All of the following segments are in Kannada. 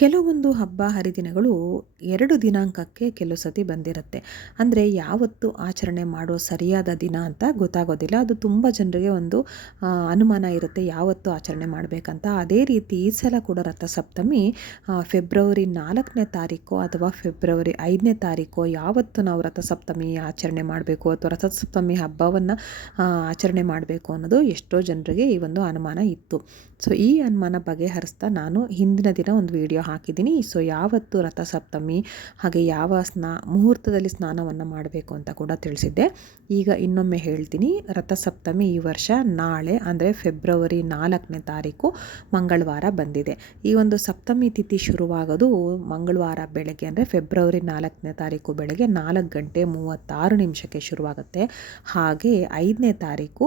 ಕೆಲವೊಂದು ಹಬ್ಬ ಹರಿದಿನಗಳು ಎರಡು ದಿನಾಂಕಕ್ಕೆ ಕೆಲವು ಸತಿ ಬಂದಿರುತ್ತೆ. ಅಂದರೆ ಯಾವತ್ತು ಆಚರಣೆ ಮಾಡೋ ಸರಿಯಾದ ದಿನ ಅಂತ ಗೊತ್ತಾಗೋದಿಲ್ಲ. ಅದು ತುಂಬ ಜನರಿಗೆ ಒಂದು ಅನುಮಾನ ಇರುತ್ತೆ ಯಾವತ್ತು ಆಚರಣೆ ಮಾಡಬೇಕಂತ. ಅದೇ ರೀತಿ ಈ ಸಲ ಕೂಡ ರಥಸಪ್ತಮಿ ಫೆಬ್ರವರಿ ನಾಲ್ಕನೇ ತಾರೀಕು ಅಥವಾ ಫೆಬ್ರವರಿ ಐದನೇ ತಾರೀಕು ಯಾವತ್ತು ನಾವು ರಥಸಪ್ತಮಿ ಆಚರಣೆ ಮಾಡಬೇಕು ಅಥವಾ ರಥಸಪ್ತಮಿ ಹಬ್ಬವನ್ನು ಆಚರಣೆ ಮಾಡಬೇಕು ಅನ್ನೋದು ಎಷ್ಟೋ ಜನರಿಗೆ ಈ ಒಂದು ಅನುಮಾನ ಇತ್ತು. ಸೊ ಈ ಅನುಮಾನ ಬಗೆಹರಿಸ್ತಾ ನಾನು ಹಿಂದಿನ ದಿನ ಒಂದು ವಿಡಿಯೋ ಹಾಕಿದ್ದೀನಿ. ಸೊ ಯಾವತ್ತು ರಥಸಪ್ತಮಿ ಹಾಗೆ ಯಾವ ಸ್ನಾ, ಮುಹೂರ್ತದಲ್ಲಿ ಸ್ನಾನವನ್ನು ಮಾಡಬೇಕು ಅಂತ ಕೂಡ ತಿಳಿಸಿದ್ದೆ. ಈಗ ಇನ್ನೊಮ್ಮೆ ಹೇಳ್ತೀನಿ. ರಥಸಪ್ತಮಿ ಈ ವರ್ಷ ನಾಳೆ, ಅಂದರೆ ಫೆಬ್ರವರಿ ನಾಲ್ಕನೇ ತಾರೀಕು ಮಂಗಳವಾರ ಬಂದಿದೆ. ಈ ಒಂದು ಸಪ್ತಮಿ ತಿಥಿ ಶುರುವಾಗೋದು ಮಂಗಳವಾರ ಬೆಳಗ್ಗೆ, ಅಂದರೆ ಫೆಬ್ರವರಿ ನಾಲ್ಕನೇ ತಾರೀಕು ಬೆಳಗ್ಗೆ ನಾಲ್ಕು ಗಂಟೆ ಮೂವತ್ತಾರು ನಿಮಿಷಕ್ಕೆ ಶುರುವಾಗುತ್ತೆ. ಹಾಗೆ ಐದನೇ ತಾರೀಕು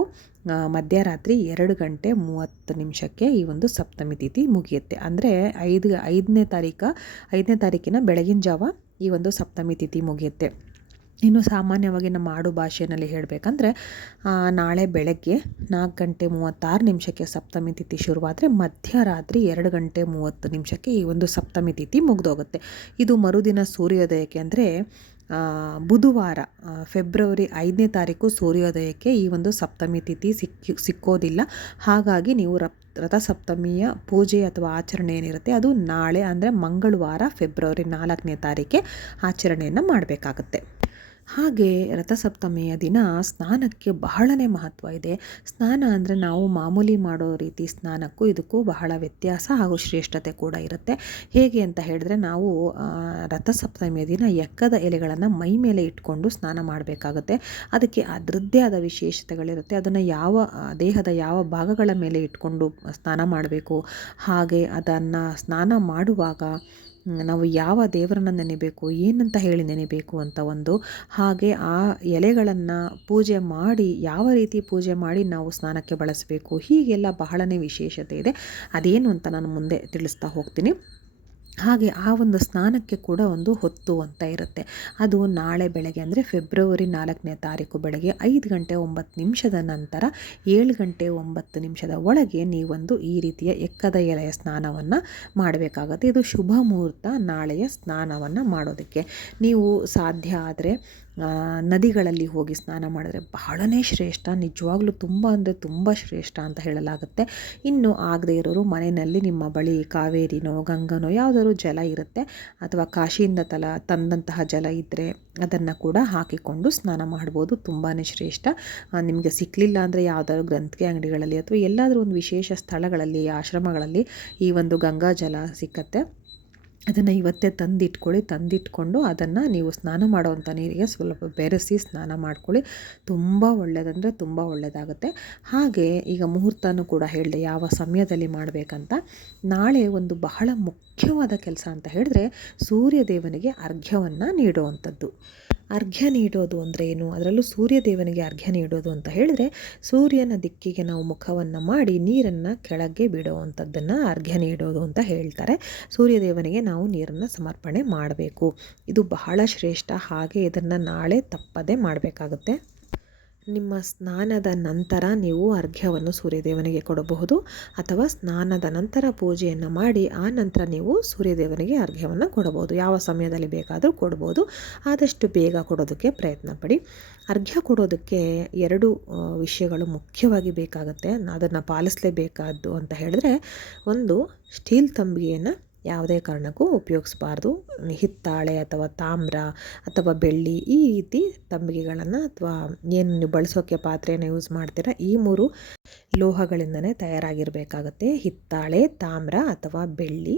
ಮಧ್ಯರಾತ್ರಿ ಎರಡು ಗಂಟೆ ಮೂವತ್ತು ನಿಮಿಷಕ್ಕೆ ಈ ಒಂದು ಸಪ್ತಮಿ ತಿಥಿ ಮುಗಿಯುತ್ತೆ. ಅಂದರೆ ಐದು, ಐದನೇ ತಾರೀಕು, ಐದನೇ ತಾರೀಕಿನ ಬೆಳಗಿನ ಜಾವ ಈ ಒಂದು ಸಪ್ತಮಿ ತಿಥಿ ಮುಗಿಯುತ್ತೆ. ಇನ್ನು ಸಾಮಾನ್ಯವಾಗಿ ನಮ್ಮ ಆಡು ಭಾಷೆಯಲ್ಲಿ ಹೇಳಬೇಕಂದ್ರೆ ನಾಳೆ ಬೆಳಗ್ಗೆ ನಾಲ್ಕು ಗಂಟೆ ಮೂವತ್ತಾರು ನಿಮಿಷಕ್ಕೆ ಸಪ್ತಮಿ ತಿಥಿ ಶುರುವಾದರೆ ಮಧ್ಯರಾತ್ರಿ ಎರಡು ಗಂಟೆ ಮೂವತ್ತು ನಿಮಿಷಕ್ಕೆ ಈ ಒಂದು ಸಪ್ತಮಿ ತಿಥಿ ಮುಗಿದೋಗುತ್ತೆ. ಇದು ಮರುದಿನ ಸೂರ್ಯೋದಯಕ್ಕೆ ಅಂದರೆ ಬುಧವಾರ ಫೆಬ್ರವರಿ ಐದನೇ ತಾರೀಕು ಸೂರ್ಯೋದಯಕ್ಕೆ ಈ ಒಂದು ಸಪ್ತಮಿ ತಿಥಿ ಸಿಕ್ಕಿ, ಸಿಕ್ಕೋದಿಲ್ಲ. ಹಾಗಾಗಿ ನೀವು ರಪ್, ರಥಸಪ್ತಮಿಯ ಪೂಜೆ ಅಥವಾ ಆಚರಣೆ ಏನಿರುತ್ತೆ, ಅದು ನಾಳೆ ಅಂದರೆ ಮಂಗಳವಾರ, ಫೆಬ್ರವರಿ ನಾಲ್ಕನೇ ತಾರೀಕೆ ಆಚರಣೆಯನ್ನು ಮಾಡಬೇಕಾಗತ್ತೆ. ಹಾಗೆ ರಥಸಪ್ತಮಿಯ ದಿನ ಸ್ನಾನಕ್ಕೆ ಬಹಳನೇ ಮಹತ್ವ ಇದೆ. ಸ್ನಾನ ಅಂದರೆ ನಾವು ಮಾಮೂಲಿ ಮಾಡೋ ರೀತಿ ಸ್ನಾನಕ್ಕೂ ಇದಕ್ಕೂ ಬಹಳ ವ್ಯತ್ಯಾಸ ಹಾಗೂ ಶ್ರೇಷ್ಠತೆ ಕೂಡ ಇರುತ್ತೆ. ಹೇಗೆ ಅಂತ ಹೇಳಿದ್ರೆ ನಾವು ರಥಸಪ್ತಮಿಯ ದಿನ ಎಕ್ಕದ ಎಲೆಗಳನ್ನು ಮೈ ಮೇಲೆ ಇಟ್ಕೊಂಡು ಸ್ನಾನ ಮಾಡಬೇಕಾಗುತ್ತೆ. ಅದಕ್ಕೆ ಅದರದ್ದೇ ಆದ ವಿಶೇಷತೆಗಳಿರುತ್ತೆ. ಅದನ್ನು ಯಾವ, ದೇಹದ ಯಾವ ಭಾಗಗಳ ಮೇಲೆ ಇಟ್ಕೊಂಡು ಸ್ನಾನ ಮಾಡಬೇಕು. ಹಾಗೆ ಅದನ್ನು ಸ್ನಾನ ಮಾಡುವಾಗ ನಾವು ಯಾವ ದೇವರನ್ನು ನೆನೆಬೇಕು, ಏನಂತ ಹೇಳಿ ನೆನೆಬೇಕು ಅಂತ ಒಂದು ಹಾಗೆ ಆ ಎಲೆಗಳನ್ನು ಪೂಜೆ ಮಾಡಿ, ಯಾವ ರೀತಿ ಪೂಜೆ ಮಾಡಿ ನಾವು ಸ್ನಾನಕ್ಕೆ ಬಳಸಬೇಕು, ಹೀಗೆಲ್ಲ ಬಹಳನೇ ವಿಶೇಷತೆ ಇದೆ. ಅದೇನು ಅಂತ ನಾನು ಮುಂದೆ ತಿಳಿಸ್ತಾ ಹೋಗ್ತೀನಿ. ಹಾಗೆ ಆ ಒಂದು ಸ್ನಾನಕ್ಕೆ ಕೂಡ ಒಂದು ಹೊತ್ತು ಅಂತ ಇರುತ್ತೆ. ಅದು ನಾಳೆ ಬೆಳಗ್ಗೆ ಅಂದರೆ ಫೆಬ್ರವರಿ ನಾಲ್ಕನೇ ತಾರೀಕು ಬೆಳಗ್ಗೆ ಐದು ಗಂಟೆ ಒಂಬತ್ತು ನಿಮಿಷದ ನಂತರ ಏಳು ಗಂಟೆ ಒಂಬತ್ತು ನಿಮಿಷದ ಒಳಗೆ ನೀವೊಂದು ಈ ರೀತಿಯ ಎಕ್ಕದ ಎಲೆಯ ಸ್ನಾನವನ್ನು ಮಾಡಬೇಕಾಗತ್ತೆ. ಇದು ಶುಭ ಮುಹೂರ್ತ ನಾಳೆಯ ಸ್ನಾನವನ್ನು ಮಾಡೋದಕ್ಕೆ. ನೀವು ಸಾಧ್ಯ ಆದರೆ ನದಿಗಳಲ್ಲಿ ಹೋಗಿ ಸ್ನಾನ ಮಾಡಿದ್ರೆ ಬಹಳನೇ ಶ್ರೇಷ್ಠ. ನಿಜವಾಗ್ಲೂ ತುಂಬ ಅಂದರೆ ತುಂಬ ಶ್ರೇಷ್ಠ ಅಂತ ಹೇಳಲಾಗುತ್ತೆ. ಇನ್ನು ಆಗದೇ ಇರೋರು ಮನೆಯಲ್ಲಿ ನಿಮ್ಮ ಬಳಿ ಕಾವೇರಿನೋ, ಗಂಗನೋ ಯಾವುದಾದ್ರು ಜಲ ಇರುತ್ತೆ. ಅಥವಾ ಕಾಶಿಯಿಂದ ತಲ ತಂದಂತಹ ಜಲ ಇದ್ದರೆ ಅದನ್ನು ಕೂಡ ಹಾಕಿಕೊಂಡು ಸ್ನಾನ ಮಾಡ್ಬೋದು. ತುಂಬಾ ಶ್ರೇಷ್ಠ. ನಿಮಗೆ ಸಿಕ್ಕಲಿಲ್ಲ ಅಂದರೆ ಯಾವುದಾದ್ರು ಗ್ರಂಥಿಗೆ, ಅಂಗಡಿಗಳಲ್ಲಿ ಅಥವಾ ಎಲ್ಲಾದರೂ ಒಂದು ವಿಶೇಷ ಸ್ಥಳಗಳಲ್ಲಿ, ಆಶ್ರಮಗಳಲ್ಲಿ ಈ ಒಂದು ಗಂಗಾ ಜಲ ಸಿಕ್ಕತ್ತೆ. ಅದನ್ನು ಇವತ್ತೇ ತಂದಿಟ್ಕೊಳ್ಳಿ, ತಂದಿಟ್ಕೊಂಡು ಅದನ್ನು ನೀವು ಸ್ನಾನ ಮಾಡೋವಂಥ ನೀರಿಗೆ ಸ್ವಲ್ಪ ಬೆರೆಸಿ ಸ್ನಾನ ಮಾಡ್ಕೊಳ್ಳಿ. ತುಂಬ ಒಳ್ಳೆಯದಂದರೆ ತುಂಬ ಒಳ್ಳೆಯದಾಗುತ್ತೆ ಹಾಗೆ ಈಗ ಮುಹೂರ್ತನೂ ಕೂಡ ಹೇಳಿದೆ, ಯಾವ ಸಮಯದಲ್ಲಿ ಮಾಡಬೇಕಂತ. ನಾಳೆ ಒಂದು ಬಹಳ ಮುಖ್ಯವಾದ ಕೆಲಸ ಅಂತ ಹೇಳಿದ್ರೆ ಸೂರ್ಯದೇವನಿಗೆ ಅರ್ಘ್ಯವನ್ನು ನೀಡುವಂಥದ್ದು. ಅರ್ಘ್ಯ ನೀಡೋದು ಅಂದರೆ ಏನು? ಅದರಲ್ಲೂ ಸೂರ್ಯದೇವನಿಗೆ ಅರ್ಘ್ಯ ನೀಡೋದು ಅಂತ ಹೇಳಿದ್ರೆ ಸೂರ್ಯನ ದಿಕ್ಕಿಗೆ ನಾವು ಮುಖವನ್ನು ಮಾಡಿ ನೀರನ್ನು ಕೆಳಗೆ ಬಿಡುವಂಥದ್ದನ್ನು ಅರ್ಘ್ಯ ನೀಡೋದು ಅಂತ ಹೇಳ್ತಾರೆ. ಸೂರ್ಯದೇವನಿಗೆ ನಾವು ನೀರನ್ನು ಸಮರ್ಪಣೆ ಮಾಡಬೇಕು. ಇದು ಬಹಳ ಶ್ರೇಷ್ಠ. ಹಾಗೆ ಇದನ್ನು ನಾಳೆ ತಪ್ಪದೆ ಮಾಡಬೇಕಾಗುತ್ತೆ. ನಿಮ್ಮ ಸ್ನಾನದ ನಂತರ ನೀವು ಅರ್ಘ್ಯವನ್ನು ಸೂರ್ಯದೇವನಿಗೆ ಕೊಡಬಹುದು ಅಥವಾ ಸ್ನಾನದ ನಂತರ ಪೂಜೆಯನ್ನು ಮಾಡಿ ಆ ನಂತರ ನೀವು ಸೂರ್ಯದೇವನಿಗೆ ಅರ್ಘ್ಯವನ್ನು ಕೊಡಬಹುದು. ಯಾವ ಸಮಯದಲ್ಲಿ ಬೇಕಾದರೂ ಕೊಡ್ಬೋದು ಆದಷ್ಟು ಬೇಗ ಕೊಡೋದಕ್ಕೆ ಪ್ರಯತ್ನ ಪಡಿ. ಅರ್ಘ್ಯ ಕೊಡೋದಕ್ಕೆ ಎರಡು ವಿಷಯಗಳು ಮುಖ್ಯವಾಗಿ ಬೇಕಾಗುತ್ತೆ. ಅದನ್ನು ಪಾಲಿಸಲೇಬೇಕಾದ್ದು ಅಂತ ಹೇಳಿದ್ರೆ ಒಂದು, ಸ್ಟೀಲ್ ತಂಬಿಗೆಯನ್ನು ಯಾವುದೇ ಕಾರಣಕ್ಕೂ ಉಪಯೋಗಿಸ್ಬಾರ್ದು. ಹಿತ್ತಾಳೆ ಅಥವಾ ತಾಮ್ರ ಅಥವಾ ಬೆಳ್ಳಿ ಈ ರೀತಿ ತಂಬಿಗೆಗಳನ್ನು ಅಥವಾ ಏನು ನೀವು ಬಳಸೋಕ್ಕೆ ಪಾತ್ರೆಯನ್ನು ಯೂಸ್ ಮಾಡ್ತೀರಾ, ಈ ಮೂರು ಲೋಹಗಳಿಂದನೇ ತಯಾರಾಗಿರಬೇಕಾಗತ್ತೆ. ಹಿತ್ತಾಳೆ, ತಾಮ್ರ ಅಥವಾ ಬೆಳ್ಳಿ.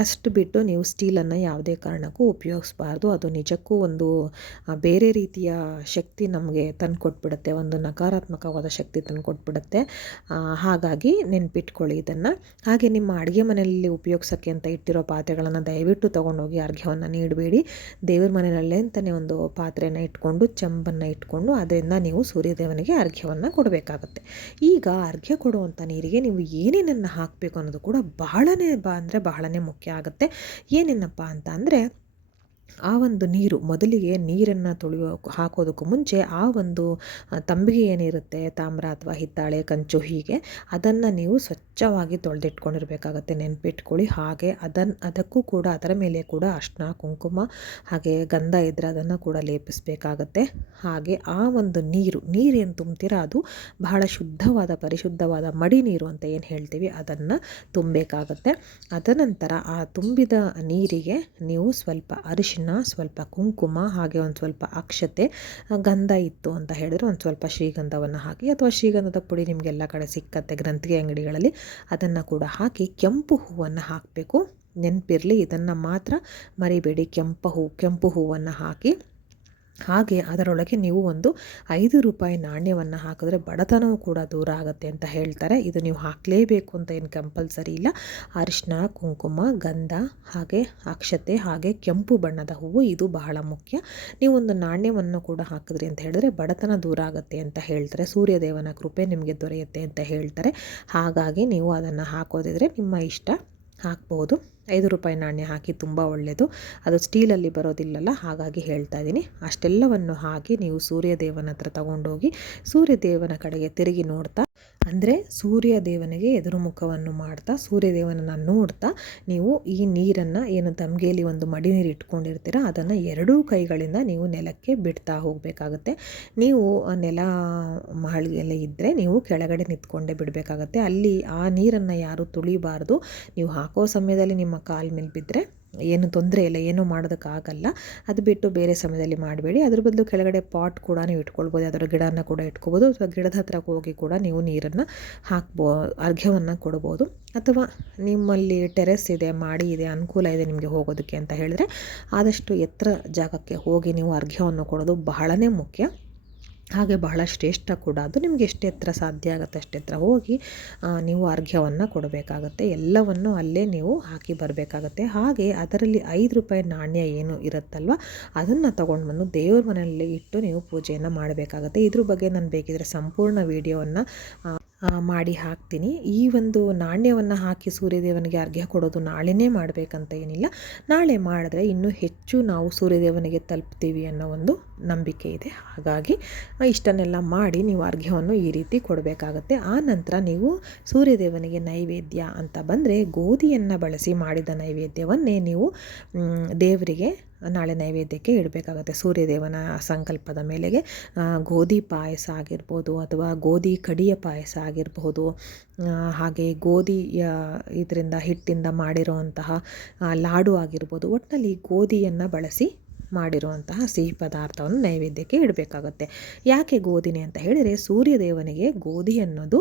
ಅಷ್ಟು ಬಿಟ್ಟು ನೀವು ಸ್ಟೀಲನ್ನು ಯಾವುದೇ ಕಾರಣಕ್ಕೂ ಉಪಯೋಗಿಸಬಾರ್ದು. ಅದು ನಿಜಕ್ಕೂ ಒಂದು ಬೇರೆ ರೀತಿಯ ಶಕ್ತಿ ನಮಗೆ ತಂದು ಕೊಟ್ಬಿಡುತ್ತೆ ಒಂದು ನಕಾರಾತ್ಮಕವಾದ ಶಕ್ತಿ ತಂದು ಕೊಟ್ಬಿಡುತ್ತೆ ಹಾಗಾಗಿ ನೆನ್ಪಿಟ್ಕೊಳ್ಳಿ ಇದನ್ನು. ಹಾಗೆ ನಿಮ್ಮ ಅಡುಗೆ ಮನೆಯಲ್ಲಿ ಉಪಯೋಗ ಉಪಯೋಗಿಸೋಕ್ಕೆ ಅಂತ ಇಟ್ಟಿರೋ ಪಾತ್ರೆಗಳನ್ನು ದಯವಿಟ್ಟು ತೊಗೊಂಡೋಗಿ ಅರ್ಘ್ಯವನ್ನು ನೀಡಬೇಡಿ. ದೇವ್ರ ಮನೆಯಲ್ಲೇ ಅಂತಲೇ ಒಂದು ಪಾತ್ರೆಯನ್ನು ಇಟ್ಕೊಂಡು, ಚಂಬನ್ನು ಇಟ್ಕೊಂಡು ಅದರಿಂದ ನೀವು ಸೂರ್ಯದೇವನಿಗೆ ಅರ್ಘ್ಯವನ್ನು ಕೊಡಬೇಕಾಗುತ್ತೆ. ಈಗ ಅರ್ಘ್ಯ ಕೊಡುವಂಥ ನೀರಿಗೆ ನೀವು ಏನೇನನ್ನು ಹಾಕಬೇಕು ಅನ್ನೋದು ಕೂಡ ಬಹಳನೇ ಬ ಅಂದರೆ ಬಹಳನೇ ಮುಖ್ಯ ಆಗುತ್ತೆ. ಏನೇನಪ್ಪ ಅಂತ ಅಂದರೆ ಆ ಒಂದು ನೀರು ಮೊದಲಿಗೆ ನೀರನ್ನು ತೊಳೆಯೋ ಹಾಕೋದಕ್ಕೂ ಮುಂಚೆ ಆ ಒಂದು ತಂಬಿಗೆ ಏನಿರುತ್ತೆ? ತಾಮ್ರ ಅಥವಾ ಹಿತ್ತಾಳೆ, ಕಂಚು ಹೀಗೆ ಅದನ್ನು ನೀವು ಸ್ವಚ್ಛವಾಗಿ ತೊಳೆದಿಟ್ಕೊಂಡಿರ್ಬೇಕಾಗತ್ತೆ. ನೆನಪಿಟ್ಕೊಳ್ಳಿ. ಹಾಗೆ ಅದನ್ನು ಅದಕ್ಕೂ ಕೂಡ, ಅದರ ಮೇಲೆ ಕೂಡ ಅರ್ಶಿನ ಕುಂಕುಮ ಹಾಗೆ ಗಂಧ ಇದ್ದರೆ ಅದನ್ನು ಕೂಡ ಲೇಪಿಸಬೇಕಾಗತ್ತೆ. ಹಾಗೆ ಆ ಒಂದು ನೀರು ನೀರೇನು ತುಂಬ್ತೀರ? ಅದು ಬಹಳ ಶುದ್ಧವಾದ, ಪರಿಶುದ್ಧವಾದ ಮಡಿ ನೀರು ಅಂತ ಏನು ಹೇಳ್ತೀವಿ? ಅದನ್ನು ತುಂಬಬೇಕಾಗತ್ತೆ. ಅದನಂತರ ಆ ತುಂಬಿದ ನೀರಿಗೆ ನೀವು ಸ್ವಲ್ಪ ಅರಿಶಿನ ಸ್ವಲ್ಪ ಕುಂಕುಮ, ಹಾಗೆ ಒಂದು ಸ್ವಲ್ಪ ಅಕ್ಷತೆ ಗಂಧ ಇತ್ತು ಅಂತ ಹೇಳಿದ್ರೆ ಒಂದು ಸ್ವಲ್ಪ ಶ್ರೀಗಂಧವನ್ನು ಹಾಕಿ ಅಥವಾ ಶ್ರೀಗಂಧದ ಪುಡಿ ನಿಮಗೆಲ್ಲ ಕಡೆ ಸಿಕ್ಕತ್ತೆ ಗ್ರಂಥಿಗೆ ಅಂಗಡಿಗಳಲ್ಲಿ, ಅದನ್ನು ಕೂಡ ಹಾಕಿ ಕೆಂಪು ಹೂವನ್ನು ಹಾಕಬೇಕು. ನೆನಪಿರಲಿ, ಇದನ್ನು ಮಾತ್ರ ಮರಿಬೇಡಿ. ಕೆಂಪು ಹೂ, ಕೆಂಪು ಹೂವನ್ನು ಹಾಕಿ ಹಾಗೆ ಅದರೊಳಗೆ ನೀವು ಒಂದು ಐದು ರೂಪಾಯಿ ನಾಣ್ಯವನ್ನು ಹಾಕಿದ್ರೆ ಬಡತನವೂ ಕೂಡ ದೂರ ಆಗುತ್ತೆ ಅಂತ ಹೇಳ್ತಾರೆ. ಇದು ನೀವು ಹಾಕಲೇಬೇಕು ಅಂತ ಏನು ಕಂಪಲ್ಸರಿ ಇಲ್ಲ. ಅರಿಶಿನ ಕುಂಕುಮ, ಗಂಧ ಹಾಗೆ ಅಕ್ಷತೆ ಹಾಗೆ ಕೆಂಪು ಬಣ್ಣದ ಹೂವು ಇದು ಬಹಳ ಮುಖ್ಯ. ನೀವು ಒಂದು ನಾಣ್ಯವನ್ನು ಕೂಡ ಹಾಕಿದ್ರಿ ಅಂತ ಹೇಳಿದ್ರೆ ಬಡತನ ದೂರ ಆಗುತ್ತೆ ಅಂತ ಹೇಳ್ತಾರೆ. ಸೂರ್ಯದೇವನ ಕೃಪೆ ನಿಮಗೆ ದೊರೆಯುತ್ತೆ ಅಂತ ಹೇಳ್ತಾರೆ. ಹಾಗಾಗಿ ನೀವು ಅದನ್ನು ಹಾಕೋದಿದ್ರೆ ನಿಮ್ಮ ಇಷ್ಟ. ಹಾಕ್ಬೋದು. ಐದು ರೂಪಾಯಿ ನಾಣ್ಯ ಹಾಕಿ ತುಂಬ ಒಳ್ಳೆಯದು ಅದು ಸ್ಟೀಲಲ್ಲಿ ಬರೋದಿಲ್ಲಲ್ಲ, ಹಾಗಾಗಿ ಹೇಳ್ತಾ ಇದ್ದೀನಿ. ಅಷ್ಟೆಲ್ಲವನ್ನು ಹಾಕಿ ನೀವು ಸೂರ್ಯದೇವನ ಹತ್ರ ತಗೊಂಡೋಗಿ ಸೂರ್ಯದೇವನ ಕಡೆಗೆ ತಿರುಗಿ ನೋಡ್ತಾ ಅಂದರೆ ಸೂರ್ಯ ದೇವನಿಗೆ ಎದುರು ಮುಖವನ್ನು ಮಾಡ್ತಾ ಸೂರ್ಯದೇವನನ್ನು ನೋಡ್ತಾ ನೀವು ಈ ನೀರನ್ನು ಏನು ತಮಗೇಲಿ ಒಂದು ಮಡಿ ನೀರು ಇಟ್ಕೊಂಡಿರ್ತೀರ, ಅದನ್ನು ಎರಡೂ ಕೈಗಳಿಂದ ನೀವು ನೆಲಕ್ಕೆ ಬಿಡ್ತಾ ಹೋಗಬೇಕಾಗುತ್ತೆ. ನೀವು ನೆಲ ಮಹಳಿಗೆಲ್ಲ ಇದ್ದರೆ ನೀವು ಕೆಳಗಡೆ ನಿಂತ್ಕೊಂಡೇ ಬಿಡಬೇಕಾಗತ್ತೆ. ಅಲ್ಲಿ ಆ ನೀರನ್ನು ಯಾರು ತುಳಿಬಾರ್ದು. ನೀವು ಹಾಕೋ ಸಮಯದಲ್ಲಿ ನಿಮ್ಮ ಕಾಲು ಮೇಲೆ ಬಿದ್ದರೆ ಏನು ತೊಂದರೆ ಇಲ್ಲ, ಏನೂ ಮಾಡೋದಕ್ಕಾಗಲ್ಲ ಅದು ಬಿಟ್ಟು ಬೇರೆ ಸಮಯದಲ್ಲಿ ಮಾಡಬೇಡಿ. ಅದ್ರ ಬದಲು ಕೆಳಗಡೆ ಪಾಟ್ ಕೂಡ ನೀವು ಇಟ್ಕೊಳ್ಬೋದು. ಅದರ ಗಿಡನ ಕೂಡ ಇಟ್ಕೋಬೋದು. ಅಥವಾ ಗಿಡದ ಹತ್ರ ಹೋಗಿ ಕೂಡ ನೀವು ನೀರನ್ನು ಹಾಕ್ಬೋ, ಅರ್ಘ್ಯವನ್ನು ಕೊಡ್ಬೋದು. ಅಥವಾ ನಿಮ್ಮಲ್ಲಿ ಟೆರೆಸ್ ಇದೆ, ಮಾಡಿ ಇದೆ, ಅನುಕೂಲ ಇದೆ ನಿಮಗೆ ಹೋಗೋದಕ್ಕೆ ಅಂತ ಹೇಳಿದ್ರೆ ಆದಷ್ಟು ಎತ್ತರ ಜಾಗಕ್ಕೆ ಹೋಗಿ ನೀವು ಅರ್ಘ್ಯವನ್ನು ಕೊಡೋದು ಬಹಳನೇ ಮುಖ್ಯ. ಹಾಗೆ ಬಹಳ ಶ್ರೇಷ್ಠ ಕೂಡ ಅದು ನಿಮಗೆ ಎಷ್ಟು ಸಾಧ್ಯ ಆಗುತ್ತೆ ಅಷ್ಟೆತ್ರ ಹೋಗಿ ನೀವು ಅರ್ಘ್ಯವನ್ನು ಕೊಡಬೇಕಾಗತ್ತೆ. ಎಲ್ಲವನ್ನು ಅಲ್ಲೇ ನೀವು ಹಾಕಿ ಬರಬೇಕಾಗತ್ತೆ. ಹಾಗೆ ಅದರಲ್ಲಿ ಐದು ರೂಪಾಯಿ ನಾಣ್ಯ ಏನು ಇರುತ್ತಲ್ವ, ಅದನ್ನು ತೊಗೊಂಡು ಬಂದು ದೇವ್ರ ಮನೆಯಲ್ಲಿ ಇಟ್ಟು ನೀವು ಪೂಜೆಯನ್ನು ಮಾಡಬೇಕಾಗತ್ತೆ. ಇದ್ರ ಬಗ್ಗೆ ನಾನು ಬೇಕಿದ್ರೆ ಸಂಪೂರ್ಣ ವಿಡಿಯೋವನ್ನು ಮಾಡಿ ಹಾಕ್ತೀನಿ. ಈ ಒಂದು ನಾಣ್ಯವನ್ನು ಹಾಕಿ ಸೂರ್ಯದೇವನಿಗೆ ಅರ್ಘ್ಯ ಕೊಡೋದು ನಾಳೆನೇ ಮಾಡಬೇಕಂತ ಏನಿಲ್ಲ. ನಾಳೆ ಮಾಡಿದ್ರೆ ಇನ್ನೂ ಹೆಚ್ಚು ನಾವು ಸೂರ್ಯದೇವನಿಗೆ ತಲುಪ್ತೀವಿ ಅನ್ನೋ ಒಂದು ನಂಬಿಕೆ ಇದೆ. ಹಾಗಾಗಿ ಇಷ್ಟನ್ನೆಲ್ಲ ಮಾಡಿ ನೀವು ಅರ್ಘ್ಯವನ್ನು ಈ ರೀತಿ ಕೊಡಬೇಕಾಗತ್ತೆ. ಆ ನಂತರ ನೀವು ಸೂರ್ಯದೇವನಿಗೆ ನೈವೇದ್ಯ ಅಂತ ಬಂದರೆ ಗೋಧಿಯನ್ನು ಬಳಸಿ ಮಾಡಿದ ನೈವೇದ್ಯವನ್ನೇ ನೀವು ದೇವರಿಗೆ ನಾಳೆ ನೈವೇದ್ಯಕ್ಕೆ ಇಡಬೇಕಾಗತ್ತೆ. ಸೂರ್ಯದೇವನ ಸಂಕಲ್ಪದ ಮೇಲೆಗೆ ಗೋಧಿ ಪಾಯಸ ಆಗಿರ್ಬೋದು ಅಥವಾ ಗೋಧಿ ಕಡಿಯ ಪಾಯಸ ಆಗಿರಬಹುದು ಹಾಗೆ ಗೋಧಿ ಇದರಿಂದ ಹಿಟ್ಟಿಂದ ಮಾಡಿರುವಂತಹ ಲಾಡು ಆಗಿರ್ಬೋದು. ಒಟ್ಟಿನಲ್ಲಿ ಗೋಧಿಯನ್ನು ಬಳಸಿ ಮಾಡಿರುವಂತಹ ಸಿಹಿ ಪದಾರ್ಥವನ್ನು ನೈವೇದ್ಯಕ್ಕೆ ಇಡಬೇಕಾಗತ್ತೆ. ಯಾಕೆ ಗೋಧಿನೇ ಅಂತ ಹೇಳಿದರೆ ಸೂರ್ಯದೇವನಿಗೆ ಗೋಧಿ ಅನ್ನೋದು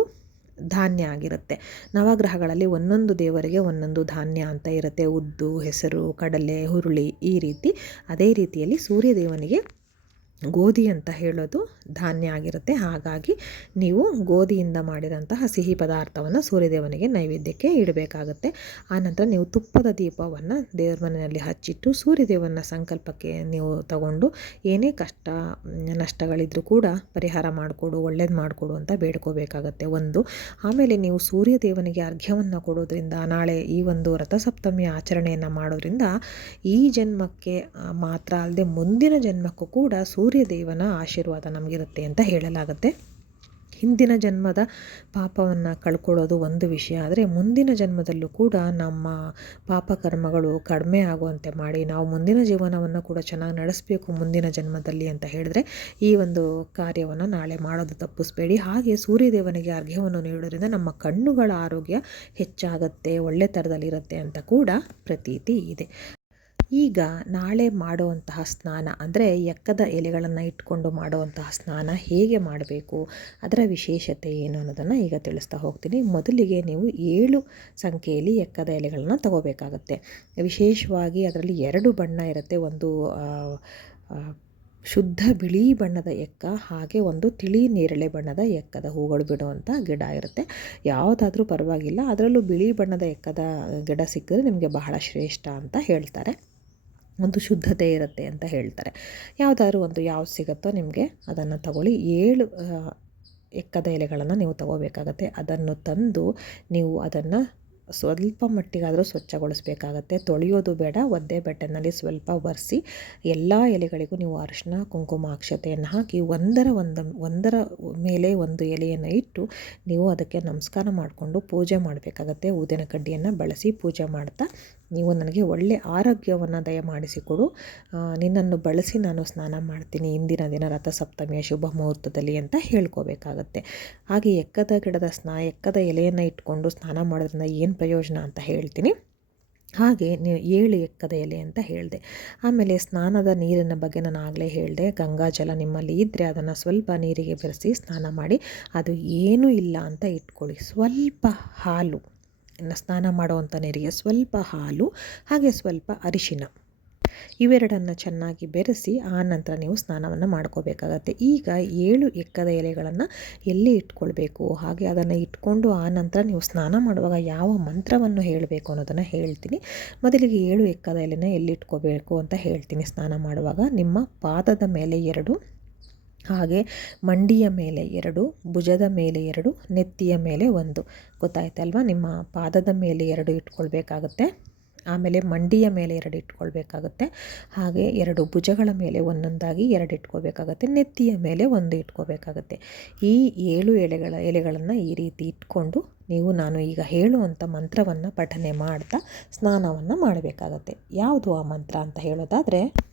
ಧಾನ್ಯ ಆಗಿರುತ್ತೆ. ನವಗ್ರಹಗಳಲ್ಲಿ ಒಂದೊಂದು ದೇವರಿಗೆ ಒಂದೊಂದು ಧಾನ್ಯ ಅಂತ ಇರುತ್ತೆ. ಉದ್ದು, ಹೆಸರು, ಕಡಲೆ, ಹುರುಳಿ ಈ ರೀತಿ. ಅದೇ ರೀತಿಯಲ್ಲಿ ಸೂರ್ಯದೇವನಿಗೆ ಗೋಧಿ ಅಂತ ಹೇಳೋದು ಧಾನ್ಯ ಆಗಿರುತ್ತೆ. ಹಾಗಾಗಿ ನೀವು ಗೋಧಿಯಿಂದ ಮಾಡಿದಂತಹ ಸಿಹಿ ಪದಾರ್ಥವನ್ನು ಸೂರ್ಯದೇವನಿಗೆ ನೈವೇದ್ಯಕ್ಕೆ ಇಡಬೇಕಾಗುತ್ತೆ. ಆನಂತರ ನೀವು ತುಪ್ಪದ ದೀಪವನ್ನು ದೇವರ ಮನೆಯಲ್ಲಿ ಹಚ್ಚಿಟ್ಟು ಸೂರ್ಯದೇವನ ಸಂಕಲ್ಪಕ್ಕೆ ನೀವು ತಗೊಂಡು ಏನೇ ಕಷ್ಟ, ನಷ್ಟಗಳಿದ್ರೂ ಕೂಡ ಪರಿಹಾರ ಮಾಡಿಕೊಡು, ಒಳ್ಳೇದು ಮಾಡಿಕೊಡು ಅಂತ ಬೇಡ್ಕೋಬೇಕಾಗತ್ತೆ ಒಂದು. ಆಮೇಲೆ ನೀವು ಸೂರ್ಯದೇವನಿಗೆ ಅರ್ಘ್ಯವನ್ನು ಕೊಡೋದ್ರಿಂದ, ನಾಳೆ ಈ ಒಂದು ರಥಸಪ್ತಮಿಯ ಆಚರಣೆಯನ್ನು ಮಾಡೋದ್ರಿಂದ ಈ ಜನ್ಮಕ್ಕೆ ಮಾತ್ರ ಅಲ್ಲದೆ ಮುಂದಿನ ಜನ್ಮಕ್ಕೂ ಕೂಡ ಸೂರ್ಯ ಸೂರ್ಯದೇವನ ಆಶೀರ್ವಾದ ನಮಗಿರುತ್ತೆ ಅಂತ ಹೇಳಲಾಗುತ್ತೆ. ಹಿಂದಿನ ಜನ್ಮದ ಪಾಪವನ್ನು ಕಳ್ಕೊಳ್ಳೋದು ಒಂದು ವಿಷಯ, ಆದರೆ ಮುಂದಿನ ಜನ್ಮದಲ್ಲೂ ಕೂಡ ನಮ್ಮ ಪಾಪಕರ್ಮಗಳು ಕಡಿಮೆ ಆಗುವಂತೆ ಮಾಡಿ ನಾವು ಮುಂದಿನ ಜೀವನವನ್ನು ಕೂಡ ಚೆನ್ನಾಗಿ ನಡೆಸಬೇಕು ಮುಂದಿನ ಜನ್ಮದಲ್ಲಿ ಅಂತ ಹೇಳಿದ್ರೆ ಈ ಒಂದು ಕಾರ್ಯವನ್ನು ನಾಳೆ ಮಾಡೋದು ತಪ್ಪಿಸ್ಬೇಡಿ. ಹಾಗೆ ಸೂರ್ಯದೇವನಿಗೆ ಅರ್ಘ್ಯವನ್ನು ನೀಡೋದ್ರಿಂದ ನಮ್ಮ ಕಣ್ಣುಗಳ ಆರೋಗ್ಯ ಹೆಚ್ಚಾಗುತ್ತೆ, ಒಳ್ಳೆ ಥರದಲ್ಲಿರುತ್ತೆ ಅಂತ ಕೂಡ ಪ್ರತೀತಿ ಇದೆ. ಈಗ ನಾಳೆ ಮಾಡುವಂತಹ ಸ್ನಾನ, ಅಂದರೆ ಎಕ್ಕದ ಎಲೆಗಳನ್ನು ಇಟ್ಕೊಂಡು ಮಾಡುವಂತಹ ಸ್ನಾನ ಹೇಗೆ ಮಾಡಬೇಕು, ಅದರ ವಿಶೇಷತೆ ಏನು ಅನ್ನೋದನ್ನು ಈಗ ತಿಳಿಸ್ತಾ ಹೋಗ್ತೀನಿ. ಮೊದಲಿಗೆ ನೀವು ಏಳು ಸಂಖ್ಯೆಯಲ್ಲಿ ಎಕ್ಕದ ಎಲೆಗಳನ್ನು ತಗೋಬೇಕಾಗತ್ತೆ. ವಿಶೇಷವಾಗಿ ಅದರಲ್ಲಿ ಎರಡು ಬಣ್ಣ ಇರುತ್ತೆ, ಒಂದು ಶುದ್ಧ ಬಿಳಿ ಬಣ್ಣದ ಎಕ್ಕ, ಹಾಗೆ ಒಂದು ತಿಳಿ ನೇರಳೆ ಬಣ್ಣದ ಎಕ್ಕದ ಹೂಗಳು ಬಿಡುವಂಥ ಗಿಡ ಇರುತ್ತೆ. ಯಾವುದಾದ್ರೂ ಪರವಾಗಿಲ್ಲ, ಅದರಲ್ಲೂ ಬಿಳಿ ಬಣ್ಣದ ಎಕ್ಕದ ಗಿಡ ಸಿಕ್ಕಿದ್ರೆ ನಿಮಗೆ ಬಹಳ ಶ್ರೇಷ್ಠ ಅಂತ ಹೇಳ್ತಾರೆ. ಒಂದು ಶುದ್ಧತೆ ಇರುತ್ತೆ ಅಂತ ಹೇಳ್ತಾರೆ. ಯಾವುದಾದ್ರೂ ಒಂದು ಯಾವ್ದು ಸಿಗುತ್ತೋ ನಿಮಗೆ ಅದನ್ನು ತಗೊಳ್ಳಿ. ಏಳು ಎಕ್ಕದ ಎಲೆಗಳನ್ನು ನೀವು ತಗೋಬೇಕಾಗತ್ತೆ. ಅದನ್ನು ತಂದು ನೀವು ಅದನ್ನು ಸ್ವಲ್ಪ ಮಟ್ಟಿಗಾದರೂ ಸ್ವಚ್ಛಗೊಳಿಸಬೇಕಾಗತ್ತೆ. ತೊಳೆಯೋದು ಬೇಡ, ಒದ್ದೆ ಬೆಟ್ಟನಲ್ಲಿ ಸ್ವಲ್ಪ ಒರೆಸಿ ಎಲ್ಲ ಎಲೆಗಳಿಗೂ ನೀವು ಅರಿಶಿನ ಕುಂಕುಮ, ಅಕ್ಷತೆಯನ್ನು ಹಾಕಿ ಒಂದರ ಒಂದು, ಒಂದರ ಮೇಲೆ ಒಂದು ಎಲೆಯನ್ನು ಇಟ್ಟು ನೀವು ಅದಕ್ಕೆ ನಮಸ್ಕಾರ ಮಾಡಿಕೊಂಡು ಪೂಜೆ ಮಾಡಬೇಕಾಗತ್ತೆ. ಊದಿನ ಕಡ್ಡಿಯನ್ನು ಬಳಸಿ ಪೂಜೆ ಮಾಡ್ತಾ ನೀವು ನನಗೆ ಒಳ್ಳೆಯ ಆರೋಗ್ಯವನ್ನು ದಯಮಾಡಿಸಿಕೊಡು. ನಿನ್ನನ್ನು ಬಳಸಿ ನಾನು ಸ್ನಾನ ಮಾಡ್ತೀನಿ. ಇಂದಿನ ದಿನ ರಥಸಪ್ತಮಿಯ ಶುಭ ಮುಹೂರ್ತದಲ್ಲಿ ಅಂತ ಹೇಳ್ಕೋಬೇಕಾಗತ್ತೆ. ಹಾಗೆ ಎಕ್ಕದ ಗಿಡದ ಸ್ನಾ, ಎಕ್ಕದ ಎಲೆಯನ್ನು ಇಟ್ಕೊಂಡು ಸ್ನಾನ ಮಾಡೋದ್ರಿಂದ ಏನು ಪ್ರಯೋಜನ ಅಂತ ಹೇಳ್ತೀನಿ. ಹಾಗೆ ನೀವು ಏಳು ಎಕ್ಕದ ಎಲೆ ಅಂತ ಹೇಳಿದೆ. ಆಮೇಲೆ ಸ್ನಾನದ ನೀರಿನ ಬಗ್ಗೆ ನಾನು ಆಗಲೇ ಹೇಳಿದೆ. ಗಂಗಾಜಲ ನಿಮ್ಮಲ್ಲಿ ಇದ್ದರೆ ಅದನ್ನು ಸ್ವಲ್ಪ ನೀರಿಗೆ ಬೆರೆಸಿ ಸ್ನಾನ ಮಾಡಿ. ಅದು ಏನೂ ಇಲ್ಲ ಅಂತ ಇಟ್ಕೊಳ್ಳಿ. ಸ್ವಲ್ಪ ಹಾಲು. ಸ್ನಾನ ಮಾಡುವಂಥ ನೀರಿಗೆ ಸ್ವಲ್ಪ ಹಾಲು, ಹಾಗೆ ಸ್ವಲ್ಪ ಅರಿಶಿನ. ಇವೆರಡನ್ನು ಚೆನ್ನಾಗಿ ಬೆರೆಸಿ ಆ ನಂತರ ನೀವು ಸ್ನಾನವನ್ನು ಮಾಡ್ಕೋಬೇಕಾಗತ್ತೆ. ಈಗ ಏಳು ಎಕ್ಕದ ಎಲೆಗಳನ್ನು ಎಲ್ಲಿ ಇಟ್ಕೊಳ್ಬೇಕು, ಹಾಗೆ ಅದನ್ನು ಇಟ್ಕೊಂಡು ಆ ನಂತರ ನೀವು ಸ್ನಾನ ಮಾಡುವಾಗ ಯಾವ ಮಂತ್ರವನ್ನು ಹೇಳಬೇಕು ಅನ್ನೋದನ್ನು ಹೇಳ್ತೀನಿ. ಮೊದಲಿಗೆ ಏಳು ಎಕ್ಕದ ಎಲೆನ ಎಲ್ಲಿ ಇಟ್ಕೋಬೇಕು ಅಂತ ಹೇಳ್ತೀನಿ ಸ್ನಾನ ಮಾಡುವಾಗ. ನಿಮ್ಮ ಪಾದದ ಮೇಲೆ ಎರಡು ಹಾಗೆ ಮಂಡಿಯ ಮೇಲೆ ಎರಡು, ಭುಜದ ಮೇಲೆ ಎರಡು, ನೆತ್ತಿಯ ಮೇಲೆ ಒಂದು. ಗೊತ್ತಾಯ್ತಲ್ವಾ? ನಿಮ್ಮ ಪಾದದ ಮೇಲೆ ಎರಡು ಇಟ್ಕೊಳ್ಬೇಕಾಗುತ್ತೆ. ಆಮೇಲೆ ಮಂಡಿಯ ಮೇಲೆ ಎರಡು ಇಟ್ಕೊಳ್ಬೇಕಾಗುತ್ತೆ. ಹಾಗೆ ಎರಡು ಭುಜಗಳ ಮೇಲೆ ಒಂದೊಂದಾಗಿ ಎರಡು ಇಟ್ಕೋಬೇಕಾಗತ್ತೆ ನೆತ್ತಿಯ ಮೇಲೆ ಒಂದು ಇಟ್ಕೋಬೇಕಾಗತ್ತೆ ಈ ಏಳು ಎಲೆಗಳ ಎಲೆಗಳನ್ನು ಈ ರೀತಿ ಇಟ್ಕೊಂಡು ನೀವು ನಾನು ಈಗ ಹೇಳುವಂಥ ಮಂತ್ರವನ್ನು ಪಠನೆ ಮಾಡ್ತಾ ಸ್ನಾನವನ್ನು ಮಾಡಬೇಕಾಗತ್ತೆ. ಯಾವುದು ಆ ಮಂತ್ರ ಅಂತ ಹೇಳೋದಾದರೆ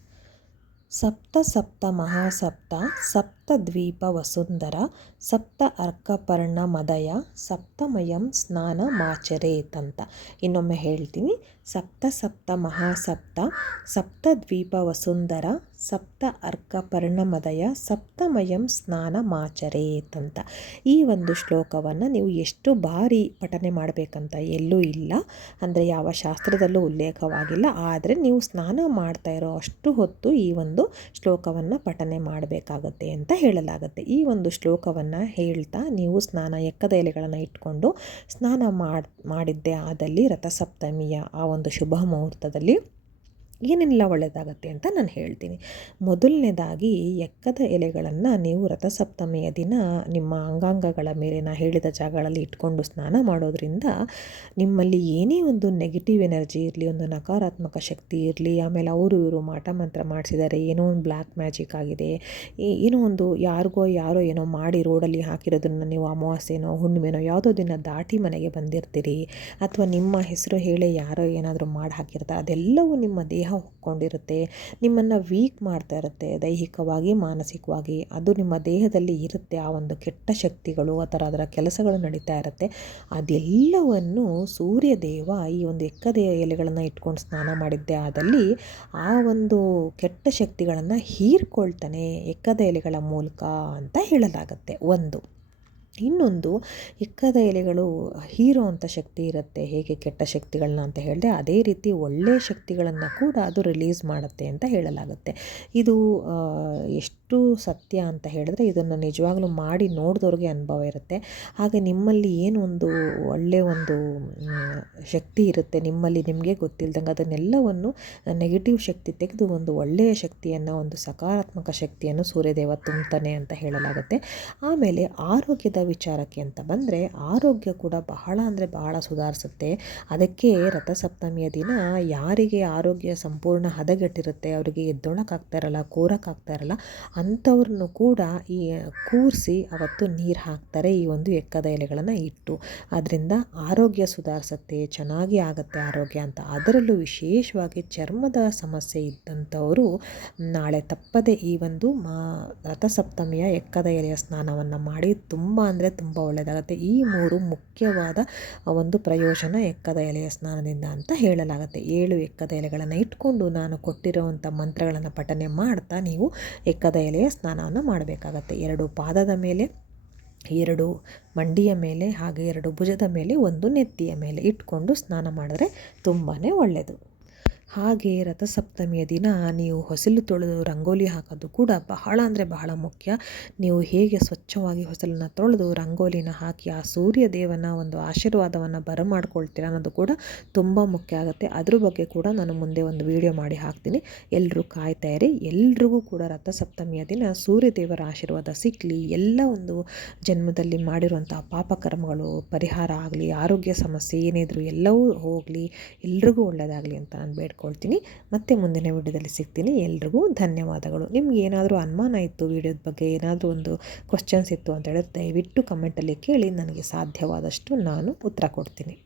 ಸಪ್ತ ಸಪ್ತ ಮಹಾಸಪ್ತ ಸಪ್ತದ್ವೀಪ ವಸುಂಧರ ಸಪ್ತ ಅರ್ಕಪರ್ಣ ಮದಯ ಸಪ್ತಮಯಂ ಸ್ನಾನ ಮಾಚರೇತ್ ಅಂತ ಇನ್ನೊಮ್ಮೆ ಹೇಳ್ತೀನಿ. ಸಪ್ತ ಸಪ್ತ ಮಹಾಸಪ್ತ ಸಪ್ತದ್ವೀಪ ವಸುಂಧರ ಸಪ್ತ ಅರ್ಕ ಪರ್ಣಮದಯ ಸಪ್ತಮಯಂ ಸ್ನಾನ ಮಾಚರೇತ್ ಅಂತ. ಈ ಒಂದು ಶ್ಲೋಕವನ್ನು ನೀವು ಎಷ್ಟು ಬಾರಿ ಪಠನೆ ಮಾಡಬೇಕಂತ ಎಲ್ಲೂ ಇಲ್ಲ. ಅಂದರೆ ಯಾವ ಶಾಸ್ತ್ರದಲ್ಲೂ ಉಲ್ಲೇಖವಾಗಿಲ್ಲ. ಆದರೆ ನೀವು ಸ್ನಾನ ಮಾಡ್ತಾ ಇರೋ ಅಷ್ಟು ಹೊತ್ತು ಈ ಒಂದು ಶ್ಲೋಕವನ್ನು ಪಠನೆ ಮಾಡಬೇಕಾಗತ್ತೆ ಅಂತ ಹೇಳಲಾಗುತ್ತೆ. ಈ ಒಂದು ಶ್ಲೋಕವನ್ನು ಹೇಳ್ತಾ ನೀವು ಸ್ನಾನ ಎಕ್ಕದ ಎಲೆಗಳನ್ನು ಇಟ್ಕೊಂಡು ಸ್ನಾನ ಮಾಡಿದ್ದೆ ಆದಲ್ಲಿ ರಥಸಪ್ತಮಿಯ ಆ ಒಂದು ಶುಭ ಮುಹೂರ್ತದಲ್ಲಿ ಏನೆಲ್ಲ ಒಳ್ಳೆಯದಾಗತ್ತೆ ಅಂತ ನಾನು ಹೇಳ್ತೀನಿ. ಮೊದಲನೇದಾಗಿ ಎಕ್ಕದ ಎಲೆಗಳನ್ನು ನೀವು ರಥಸಪ್ತಮಿಯ ದಿನ ನಿಮ್ಮ ಅಂಗಾಂಗಗಳ ಮೇಲೆ ನಾ ಹೇಳಿದ ಜಾಗಗಳಲ್ಲಿ ಇಟ್ಕೊಂಡು ಸ್ನಾನ ಮಾಡೋದ್ರಿಂದ ನಿಮ್ಮಲ್ಲಿ ಏನೇ ಒಂದು ನೆಗೆಟಿವ್ ಎನರ್ಜಿ ಇರಲಿ, ಒಂದು ನಕಾರಾತ್ಮಕ ಶಕ್ತಿ ಇರಲಿ, ಆಮೇಲೆ ಅವರು ಇವರು ಮಾಟ ಮಂತ್ರ ಮಾಡಿಸಿದ್ದಾರೆ ಏನೋ ಒಂದು ಬ್ಲ್ಯಾಕ್ ಮ್ಯಾಜಿಕ್ ಆಗಿದೆ ಏನೋ ಒಂದು ಯಾರಿಗೋ ಯಾರೋ ಏನೋ ಮಾಡಿ ರೋಡಲ್ಲಿ ಹಾಕಿರೋದನ್ನು ನೀವು ಅಮಾವಾಸ್ಯೆನೋ, ಹುಣ್ಣಿಮೆನೋ ಯಾವುದೋ ದಿನ ದಾಟಿ ಮನೆಗೆ ಬಂದಿರ್ತೀರಿ. ಅಥವಾ ನಿಮ್ಮ ಹೆಸರು ಹೇಳಿ ಯಾರೋ ಏನಾದರೂ ಮಾಡಿ ಹಾಕಿರ್ತಾರೆ, ಅದೆಲ್ಲವೂ ನಿಮ್ಮ ದೇಹ ಹೊಕ್ಕೊಂಡಿರುತ್ತೆ, ನಿಮ್ಮನ್ನು ವೀಕ್ ಮಾಡ್ತಾ ಇರುತ್ತೆ, ದೈಹಿಕವಾಗಿ, ಮಾನಸಿಕವಾಗಿ. ಅದು ನಿಮ್ಮ ದೇಹದಲ್ಲಿ ಇರುತ್ತೆ, ಆ ಒಂದು ಕೆಟ್ಟ ಶಕ್ತಿಗಳು, ಆ ಥರ ಅದರ ಕೆಲಸಗಳು ನಡೀತಾ ಇರುತ್ತೆ. ಅದೆಲ್ಲವನ್ನು ಸೂರ್ಯದೇವ ಈ ಒಂದು ಎಕ್ಕದೆಯ ಎಲೆಗಳನ್ನು ಇಟ್ಕೊಂಡು ಸ್ನಾನ ಮಾಡಿದ್ದೆ ಆದಲ್ಲಿ ಆ ಒಂದು ಕೆಟ್ಟ ಶಕ್ತಿಗಳನ್ನು ಹೀರ್ಕೊಳ್ತಾನೆ, ಎಕ್ಕದ ಎಲೆಗಳ ಮೂಲಕ ಅಂತ ಹೇಳಲಾಗುತ್ತೆ. ಒಂದು. ಇನ್ನೊಂದು, ಎಕ್ಕದ ಎಲೆಗಳು ಹೀರೋ ಅಂತ ಶಕ್ತಿ ಇರುತ್ತೆ, ಹೇಗೆ ಕೆಟ್ಟ ಶಕ್ತಿಗಳನ್ನ ಅಂತ ಹೇಳಿದೆ, ಅದೇ ರೀತಿ ಒಳ್ಳೆಯ ಶಕ್ತಿಗಳನ್ನು ಕೂಡ ಅದು ರಿಲೀಸ್ ಮಾಡುತ್ತೆ ಅಂತ ಹೇಳಲಾಗುತ್ತೆ. ಇದು ಎಷ್ಟು ಸತ್ಯ ಅಂತ ಹೇಳಿದ್ರೆ ಇದನ್ನು ನಿಜವಾಗ್ಲೂ ಮಾಡಿ ನೋಡಿದವ್ರಿಗೆ ಅನುಭವ ಇರುತ್ತೆ. ಹಾಗೆ ನಿಮ್ಮಲ್ಲಿ ಏನು ಒಂದು ಒಳ್ಳೆಯ ಒಂದು ಶಕ್ತಿ ಇರುತ್ತೆ, ನಿಮ್ಮಲ್ಲಿ ನಿಮಗೆ ಗೊತ್ತಿಲ್ಲದಂಗೆ ಅದನ್ನೆಲ್ಲವನ್ನು ನೆಗೆಟಿವ್ ಶಕ್ತಿ ತೆಗೆದು ಒಂದು ಒಳ್ಳೆಯ ಶಕ್ತಿಯನ್ನು, ಒಂದು ಸಕಾರಾತ್ಮಕ ಶಕ್ತಿಯನ್ನು ಸೂರ್ಯದೇವ ತುಂಬ್ತಾನೆ ಅಂತ ಹೇಳಲಾಗುತ್ತೆ. ಆಮೇಲೆ ಆರೋಗ್ಯದ ವಿಚಾರಕ್ಕೆ ಅಂತ ಬಂದರೆ ಆರೋಗ್ಯ ಕೂಡ ಬಹಳ ಅಂದರೆ ಬಹಳ ಸುಧಾರಿಸುತ್ತೆ. ಅದಕ್ಕೆ ರಥಸಪ್ತಮಿಯ ದಿನ ಯಾರಿಗೆ ಆರೋಗ್ಯ ಸಂಪೂರ್ಣ ಹದಗೆಟ್ಟಿರುತ್ತೆ, ಅವರಿಗೆ ಎದ್ದೊಳಕ್ಕಾಗ್ತಾ ಇರಲ್ಲ, ಕೂರಕ್ಕಾಗ್ತಾ ಇರಲ್ಲ ಅಂಥವ್ರನ್ನು ಕೂಡ ಈ ಕೂರಿಸಿ ಅವತ್ತು ನೀರು ಹಾಕ್ತಾರೆ ಈ ಒಂದು ಎಕ್ಕದ ಎಲೆಗಳನ್ನು ಇಟ್ಟು. ಅದರಿಂದ ಆರೋಗ್ಯ ಸುಧಾರಿಸುತ್ತೆ, ಚೆನ್ನಾಗಿ ಆಗುತ್ತೆ ಆರೋಗ್ಯ ಅಂತ. ಅದರಲ್ಲೂ ವಿಶೇಷವಾಗಿ ಚರ್ಮದ ಸಮಸ್ಯೆ ಇದ್ದಂಥವರು ನಾಳೆ ತಪ್ಪದೆ ಈ ಒಂದು ಮಾ ರಥಸಪ್ತಮಿಯ ಎಕ್ಕದ ಎಲೆಯ ಸ್ನಾನವನ್ನು ಮಾಡಿ ತುಂಬ ಅಂದರೆ ತುಂಬ ಒಳ್ಳೆಯದಾಗುತ್ತೆ ಈ ಮೂರು ಮುಖ್ಯವಾದ ಒಂದು ಪ್ರಯೋಜನ ಎಕ್ಕದ ಎಲೆಯ ಸ್ನಾನದಿಂದ ಅಂತ ಹೇಳಲಾಗುತ್ತೆ. ಏಳು ಎಕ್ಕದ ಎಲೆಗಳನ್ನು ಇಟ್ಕೊಂಡು ನಾನು ಕೊಟ್ಟಿರುವಂಥ ಮಂತ್ರಗಳನ್ನು ಪಠನೆ ಮಾಡ್ತಾ ನೀವು ಎಕ್ಕದ ಎಲೆಯ ಸ್ನಾನವನ್ನು ಮಾಡಬೇಕಾಗತ್ತೆ. ಎರಡು ಪಾದದ ಮೇಲೆ, ಎರಡು ಮಂಡಿಯ ಮೇಲೆ ಹಾಗೆ ಎರಡು ಭುಜದ ಮೇಲೆ ಒಂದು ನೆತ್ತಿಯ ಮೇಲೆ ಇಟ್ಕೊಂಡು ಸ್ನಾನ ಮಾಡಿದ್ರೆ ತುಂಬಾ ಒಳ್ಳೆಯದು ಹಾಗೆ ರಥಸಪ್ತಮಿಯ ದಿನ ನೀವು ಹೊಸಲು ತೊಳೆದು ರಂಗೋಲಿ ಹಾಕೋದು ಕೂಡ ಬಹಳ ಅಂದರೆ ಬಹಳ ಮುಖ್ಯ. ನೀವು ಹೇಗೆ ಸ್ವಚ್ಛವಾಗಿ ಹೊಸಲನ್ನು ತೊಳೆದು ರಂಗೋಲಿನ ಹಾಕಿ ಆ ಸೂರ್ಯ ದೇವನ ಒಂದು ಆಶೀರ್ವಾದವನ್ನು ಬರಮಾಡ್ಕೊಳ್ತೀರ ಅನ್ನೋದು ಕೂಡ ತುಂಬ ಮುಖ್ಯ ಆಗುತ್ತೆ. ಅದ್ರ ಬಗ್ಗೆ ಕೂಡ ನಾನು ಮುಂದೆ ಒಂದು ವಿಡಿಯೋ ಮಾಡಿ ಹಾಕ್ತೀನಿ. ಎಲ್ಲರೂ ಕಾಯ್ತಾ ಇರಿ ಎಲ್ರಿಗೂ ಕೂಡ ರಥಸಪ್ತಮಿಯ ದಿನ ಸೂರ್ಯ ದೇವರ ಆಶೀರ್ವಾದ ಸಿಕ್ಕಲಿ ಎಲ್ಲ ಒಂದು ಜನ್ಮದಲ್ಲಿ ಮಾಡಿರುವಂಥ ಪಾಪಕರ್ಮಗಳು, ಪರಿಹಾರ ಆಗಲಿ, ಆರೋಗ್ಯ ಸಮಸ್ಯೆ ಏನಿದ್ರು ಎಲ್ಲವೂ ಹೋಗಲಿ. ಎಲ್ರಿಗೂ ಒಳ್ಳೆಯದಾಗಲಿ ಅಂತ ನಾನು ಬೇಡ್ಕೊಳ್ತೀನಿ ಮತ್ತೆ ಮುಂದಿನ ವಿಡಿಯೋದಲ್ಲಿ ಸಿಗ್ತೀನಿ. ಎಲ್ರಿಗೂ ಧನ್ಯವಾದಗಳು. ನಿಮ್ಗೆ ಏನಾದರೂ ಅನುಮಾನ ಇತ್ತು ವಿಡಿಯೋದ ಬಗ್ಗೆ, ಏನಾದರೂ ಒಂದು ಕ್ವಶನ್ಸ್ ಇತ್ತು ಅಂತ ಹೇಳಿದ್ರೆ ದಯವಿಟ್ಟು ಕಮೆಂಟಲ್ಲಿ ಕೇಳಿ. ನನಗೆ ಸಾಧ್ಯವಾದಷ್ಟು ನಾನು ಉತ್ತರ ಕೊಡ್ತೀನಿ.